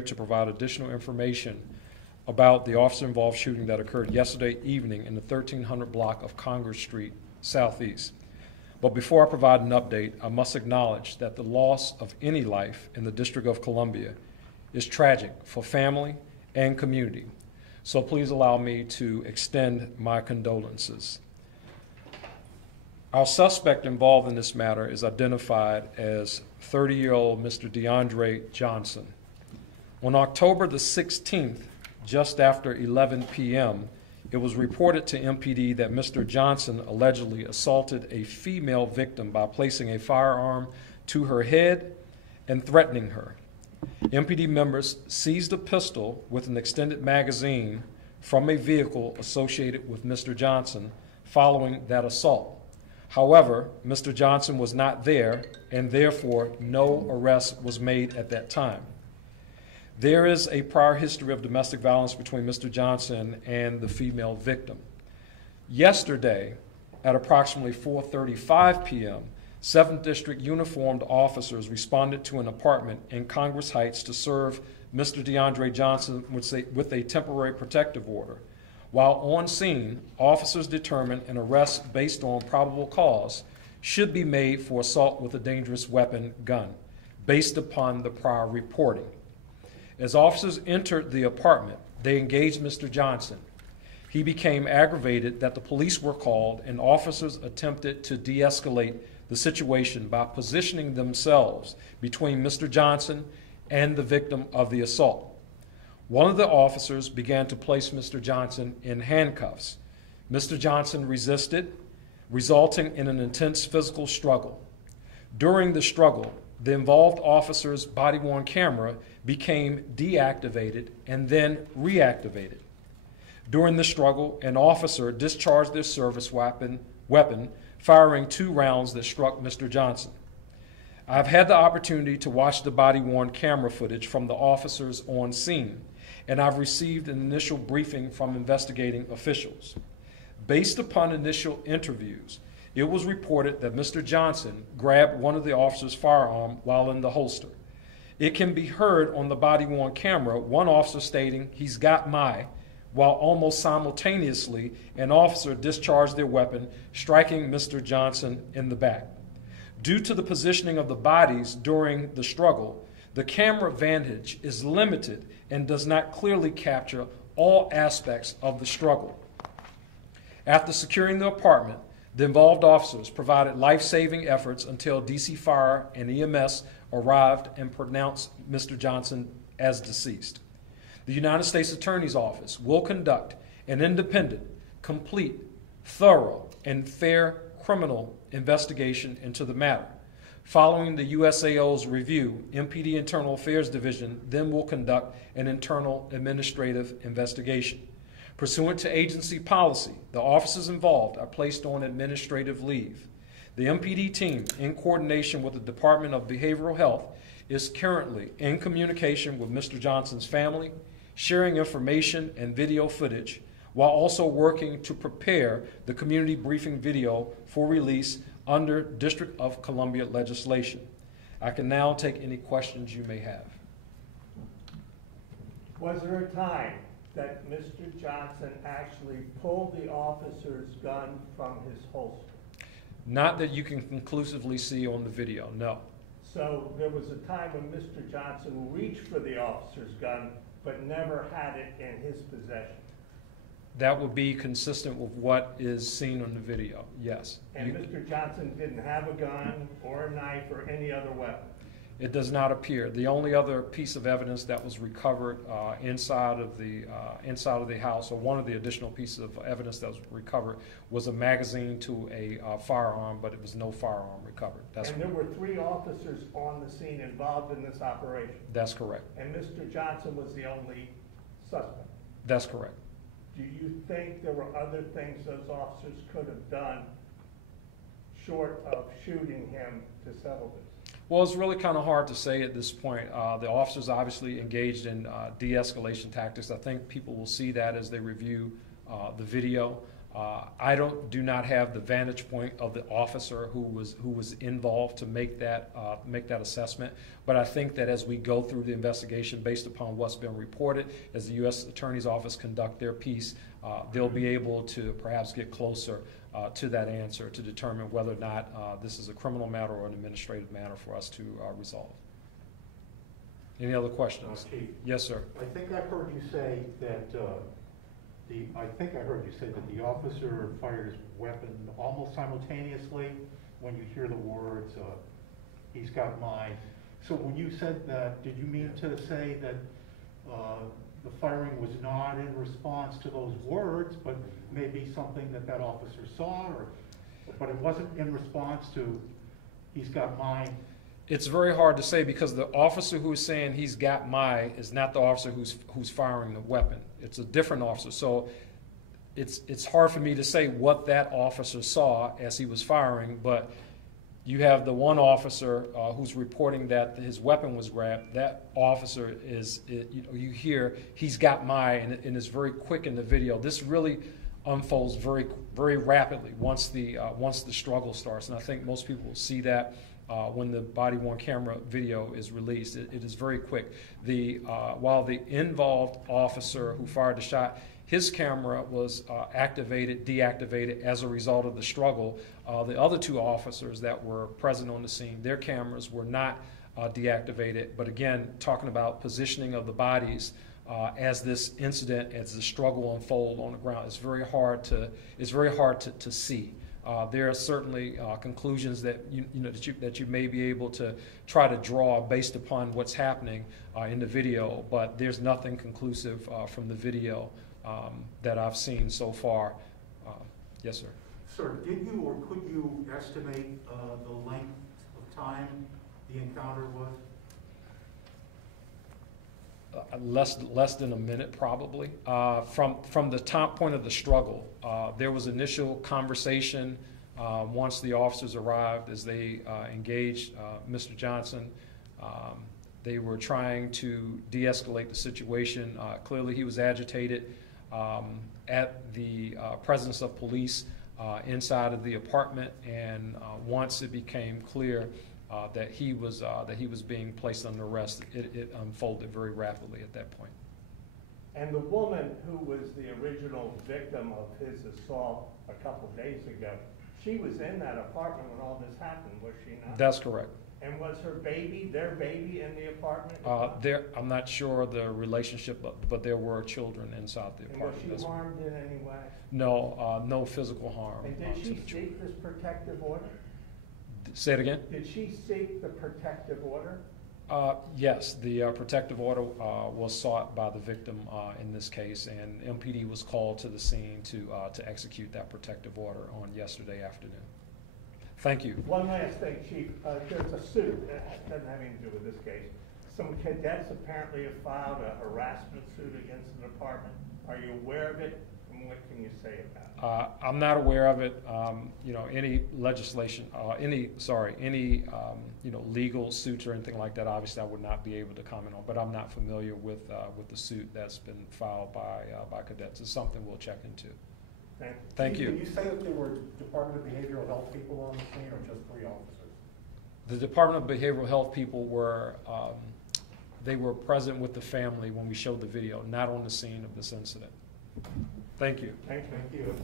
to provide additional information about the officer-involved shooting that occurred yesterday evening in the 1300 block of Congress Street, Southeast. But before I provide an update, I must acknowledge that the loss of any life in the District of Columbia is tragic for family and community. So please allow me to extend my condolences. Our suspect involved in this matter is identified as 30-year-old Mr. DeAndre Johnson. On October the 16th, just after 11 p.m., it was reported to MPD that Mr. Johnson allegedly assaulted a female victim by placing a firearm to her head and threatening her. MPD members seized a pistol with an extended magazine from a vehicle associated with Mr. Johnson following that assault. However, Mr. Johnson was not there, and therefore no arrest was made at that time. There is a prior history of domestic violence between Mr. Johnson and the female victim. Yesterday, at approximately 4:35 p.m., 7th District uniformed officers responded to an apartment in Congress Heights to serve Mr. DeAndre Johnson with a temporary protective order. While on scene, officers determined an arrest based on probable cause should be made for assault with a dangerous weapon gun, based upon the prior reporting. As officers entered the apartment, they engaged Mr. Johnson. He became aggravated that the police were called, and officers attempted to de-escalate the situation by positioning themselves between Mr. Johnson and the victim of the assault. One of the officers began to place Mr. Johnson in handcuffs. Mr. Johnson resisted, resulting in an intense physical struggle. During the struggle, the involved officer's body-worn camera became deactivated and then reactivated. During the struggle, an officer discharged their service weapon, firing 2 rounds that struck Mr. Johnson. I've had the opportunity to watch the body-worn camera footage from the officers on scene, and I've received an initial briefing from investigating officials. Based upon initial interviews, it was reported that Mr. Johnson grabbed one of the officer's firearm while in the holster. It can be heard on the body-worn camera, one officer stating, "He's got my," while almost simultaneously an officer discharged their weapon, striking Mr. Johnson in the back. Due to the positioning of the bodies during the struggle, the camera vantage is limited and does not clearly capture all aspects of the struggle. After securing the apartment, the involved officers provided life-saving efforts until DC Fire and EMS arrived and pronounced Mr. Johnson as deceased. The United States Attorney's Office will conduct an independent, complete, thorough, and fair criminal investigation into the matter. Following the USAO's review, MPD Internal Affairs Division then will conduct an internal administrative investigation. Pursuant to agency policy, the officers involved are placed on administrative leave. The MPD team, in coordination with the Department of Behavioral Health, is currently in communication with Mr. Johnson's family, sharing information and video footage, while also working to prepare the community briefing video for release under District of Columbia legislation. I can now take any questions you may have. Was there a time that Mr. Johnson actually pulled the officer's gun from his holster? Not that you can conclusively see on the video, no. So there was a time when Mr. Johnson reached for the officer's gun but never had it in his possession? That would be consistent with what is seen on the video, yes. And Mr. Johnson didn't have a gun or a knife or any other weapon? It does not appear. The only other piece of evidence that was recovered inside of the house, or one of the additional pieces of evidence that was recovered, was a magazine to a firearm, but it was no firearm recovered. And there were 3 officers on the scene involved in this operation? That's correct. And Mr. Johnson was the only suspect? That's correct. Do you think there were other things those officers could have done short of shooting him to settle this? Well, it's really kind of hard to say at this point. The officers obviously engaged in de-escalation tactics. I think people will see that as they review the video. do not have the vantage point of the officer who was involved to make that assessment. But I think that as we go through the investigation, based upon what's been reported, as the U.S. Attorney's Office conduct their piece, they'll be able to perhaps get closer to that answer to determine whether or not this is a criminal matter or an administrative matter for us to resolve. Any other questions? Chief, Yes, sir. I think I heard you say that the officer fired his weapon almost simultaneously when you hear the words, "He's got mine." So when you said that, did you mean to say that the firing was not in response to those words, but maybe something that officer saw, but it wasn't in response to "He's got mine"? It's very hard to say, because the officer who is saying "he's got my" is not the officer who's firing the weapon. It's a different officer. So it's hard for me to say what that officer saw as he was firing, but you have the one officer who's reporting that his weapon was grabbed. That officer you hear "he's got my," and it's very quick in the video. This really unfolds very, very rapidly once the struggle starts, and I think most people will see that when the body-worn camera video is released. It is very quick. While the involved officer who fired the shot, his camera was deactivated as a result of the struggle. The other two officers that were present on the scene, their cameras were not deactivated. But again, talking about positioning of the bodies as this incident, as the struggle unfolded on the ground, it's very hard to see. There are certainly conclusions that that you may be able to try to draw based upon what's happening in the video, but there's nothing conclusive from the video that I've seen so far. Yes, sir. Sir, did you or could you estimate the length of time the encounter was? Less than a minute, probably. From the top point of the struggle, there was initial conversation once the officers arrived, as they engaged Mr. Johnson. They were trying to de-escalate the situation. Clearly, he was agitated at the presence of police inside of the apartment, and once it became clear that he was being placed under arrest, it unfolded very rapidly at that point. And the woman who was the original victim of his assault a couple days ago, she was in that apartment when all this happened, was she not? That's correct. And was her baby, their baby, in the apartment? I'm not sure the relationship, but there were children inside the apartment. And was she harmed in any way? No, no physical harm. And did she seek this protective order? Say it again? Did she seek the protective order? Yes, the protective order was sought by the victim in this case, and MPD was called to the scene to execute that protective order on yesterday afternoon. Thank you. One last thing, Chief. There's a suit that doesn't have anything to do with this case. Some cadets apparently have filed a harassment suit against the department. Are you aware of it? And what can you say about it? I'm not aware of it. Any legislation, any legal suits or anything like that, obviously I would not be able to comment on. But I'm not familiar with the suit that's been filed by cadets. It's something we'll check into. Thank you. Did you say that there were Department of Behavioral Health people on the scene, or just 3 officers? The Department of Behavioral Health people were present with the family when we showed the video, not on the scene of this incident. Thank you. Thank you.